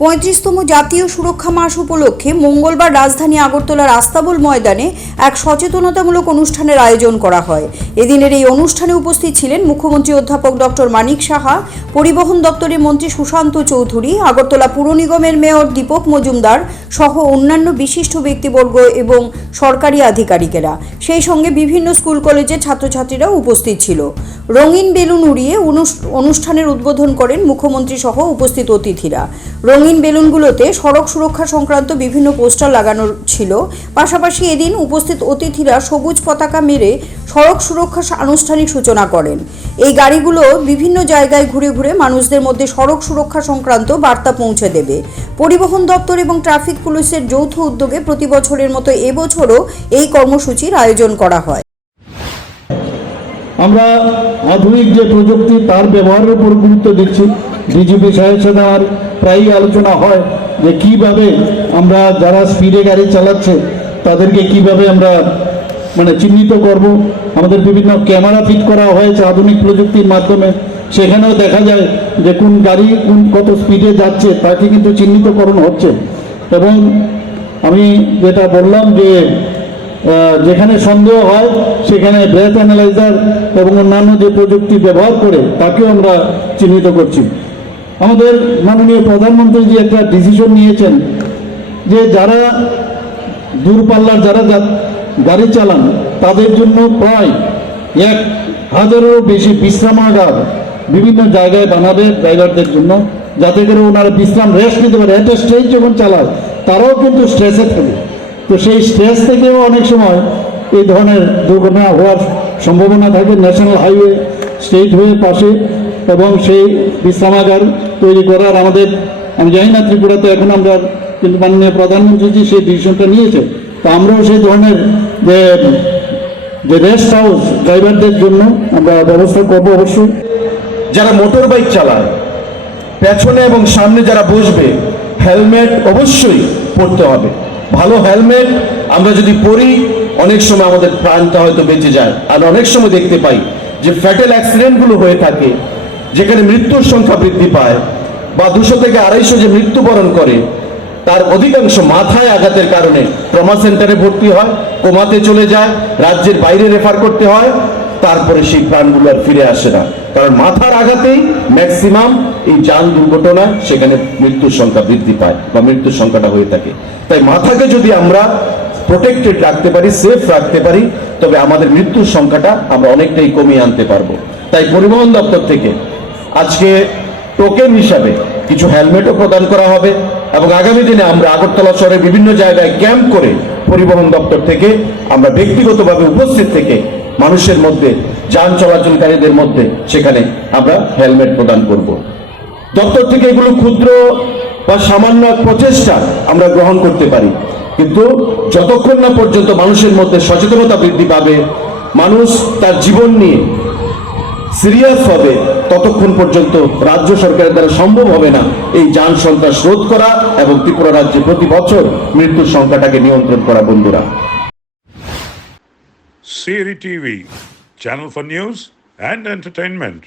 35তম জাতীয় সুরক্ষা মাস উপলক্ষে মঙ্গলবার রাজধানী আগরতলার আস্তাবল ময়দানে এক সচেতনতামূলক অনুষ্ঠানের আয়োজন করা হয়। এদিনের এই অনুষ্ঠানে উপস্থিত ছিলেন মুখ্যমন্ত্রী অধ্যাপক ডক্টর মানিক সাহা, পরিবহন দপ্তরের মন্ত্রী সুশান্ত চৌধুরী, আগরতলা পুর নিগমের মেয়র দীপক মজুমদার সহ অন্যান্য বিশিষ্ট ব্যক্তিবর্গ এবং সরকারি আধিকারিকেরা। সেই সঙ্গে বিভিন্ন স্কুল কলেজের ছাত্রছাত্রীরাও উপস্থিত ছিল। রঙিন বেলুন উড়িয়ে অনুষ্ঠানের উদ্বোধন করেন মুখ্যমন্ত্রী সহ উপস্থিত অতিথিরা। রঙিন বেলুনগুলোতে সড়ক সুরক্ষা সংক্রান্ত বিভিন্ন পোস্টার লাগানো ছিল। পাশাপাশি এদিন উপস্থিত অতিথিরা সবুজ পতাকা মেরে সড়ক সুরক্ষা আনুষ্ঠানিক সূচনা করেন। এই গাড়িগুলো বিভিন্ন জায়গায় ঘুরে ঘুরে মানুষদের মধ্যে সড়ক সুরক্ষা সংক্রান্ত বার্তা পৌঁছে দেবে। পরিবহন দপ্তর এবং ট্রাফিক পুলিশের যৌথ উদ্যোগে প্রতি বছরের মতো এবছরও এই কর্মসূচির আয়োজন করা হয়। আমরা আধুনিক যে প্রযুক্তি তার ব্যবহারের উপর গুরুত্ব দিচ্ছি। ডিজিপি সাহেবের সাথে আমার প্রায়ই আলোচনা হয় যে কিভাবে আমরা যারা স্পিডে গাড়ি চালাচ্ছে তাদেরকে কিভাবে আমরা চিহ্নিত করব। আমাদের বিভিন্ন ক্যামেরা ফিট করা হয়েছে আধুনিক প্রযুক্তির মাধ্যমে, সেখানেও দেখা যায় যে কোন গাড়ি কত স্পিডে যাচ্ছে তাকে কিন্তু চিহ্নিতকরণ হচ্ছে। এবং আমি যেটা বললাম যে যেখানে সন্দেহ হয় সেখানে ব্রেথ অ্যানালাইজার এবং অন্যান্য যে প্রযুক্তি ব্যবহার করে তাকেও আমরা চিহ্নিত করছি। আমাদের মাননীয় প্রধানমন্ত্রী যে একটা ডিসিশন নিয়েছেন যে যারা দূরপাল্লার যারা গাড়ি চালান তাদের জন্য প্রায় 1000-এরও বেশি বিশ্রামাগার বিভিন্ন জায়গায় বানাবে ড্রাইভারদের জন্য, যাতে করে ওনারা বিশ্রাম রেস্ট নিতে পারে। একটা স্ট্রেস যখন চালায় তারাও কিন্তু স্ট্রেসে থাকে, তো সেই স্ট্রেস থেকেও অনেক সময় এই ধরনের দুর্ঘটনা হওয়ার সম্ভাবনা থাকে। ন্যাশনাল হাইওয়ে, স্টেট ওয়ের পাশে এবং সেই বিশ্রামাগার তৈরি করার আমি জানি না ত্রিপুরাতে এখন আমরা, কিন্তু মাননীয় প্রধানমন্ত্রীজি সেই ডিসিশনটা নিয়েছে। তো আমরাও সেই ধরনের যে রেস্ট হাউস ড্রাইভারদের জন্য আমরা ব্যবস্থা করবো। অবশ্যই যারা মোটর বাইক চালায় পেছনে এবং সামনে যারা বসবে হেলমেট অবশ্যই পরতে হবে। ভালো হেলমেট আমরা যদি পরি অনেক সময় আমাদের প্রাণটা হয়তো বেঁচে যায়। আর অনেক সময় দেখতে পাই যে ফ্যাটাল অ্যাক্সিডেন্টগুলো হয়ে থাকে, যেখানে মৃত্যুর সংখ্যা বৃদ্ধি পায় বা 200 থেকে 250 যে মৃত্যুবরণ করে তার অধিকাংশ মাথায় আঘাতের কারণে ট্রমা সেন্টারে ভর্তি হয়, কোমাতে চলে যায়, রাজ্যের বাইরে রেফার করতে হয়, তারপরে সেই প্রাণগুলো আর ফিরে আসে না। কারণ মাথার আঘাতেই ম্যাক্সিমাম এই যান দুর্ঘটনায় সেখানে মৃত্যুর সংখ্যা বৃদ্ধি পায় বা মৃত্যুর সংখ্যাটা হয়ে থাকে। তাই মাথাকে যদি আমরা প্রোটেক্টেড রাখতে পারি, সেফ রাখতে পারি, তবে আমাদের মৃত্যুর সংখ্যাটা আমরা অনেকটাই কমিয়ে আনতে পারবো। তাই পরিবহন দপ্তর থেকে আজকে টোকেন হিসাবে কিছু হেলমেটও প্রদান করা হবে এবং আগামী দিনে আমরা আগরতলা শহরের বিভিন্ন জায়গায় ক্যাম্প করে পরিবহন দপ্তর থেকে আমরা ব্যক্তিগতভাবে উপস্থিত থেকে মানুষের মধ্যে, যান চলাচলকারীদের মধ্যে সেখানে আমরা হেলমেট প্রদান করব। দপ্তর থেকে এগুলো ক্ষুদ্র বা সামান্য এক প্রচেষ্টা আমরা গ্রহণ করতে পারি, কিন্তু যতক্ষণ না পর্যন্ত মানুষের মধ্যে সচেতনতা বৃদ্ধি পাবে, মানুষ তার জীবন নিয়ে সিরিয়াস হবে, ততক্ষণ পর্যন্ত রাজ্য সরকারের দ্বারা সম্ভব হবে না এই যান সন্ত্রাস রোধ করা এবং ত্রিপুরা রাজ্যে প্রতি বছর মৃত্যুর সংখ্যাটাকে নিয়ন্ত্রণ করা। বন্ধুরা, CRI TV, channel for news and entertainment.